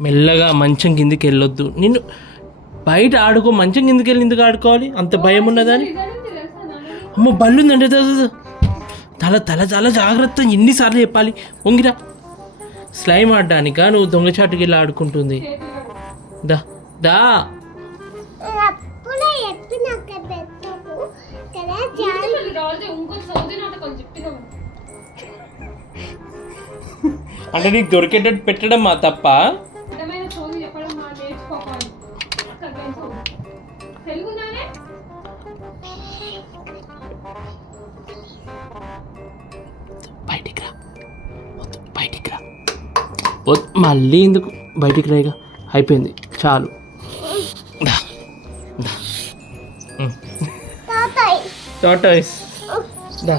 మెల్లగా మంచం కిందికి వెళ్ళొద్దు. నిన్ను బయట ఆడుకో, మంచం కిందికి వెళ్ళి ఎందుకు ఆడుకోవాలి? అంత భయం ఉన్నదని. అమ్మో బల్లుందండి. తల తల చాలా జాగ్రత్త. ఎన్నిసార్లు చెప్పాలి? వంగిరా. స్లైమ్ ఆడడానికా నువ్వు దొంగచాటుకి వెళ్ళి ఆడుకుంటుంది? దా దా. అంటే నీకు దొరికేటట్టు పెట్టడం మా తప్ప. బయటికి రా, బయటికి రా. మళ్ళీ ఎందుకు బయటికి రాయిగా? అయిపోయింది, చాలు. టాటాయిస్ దా.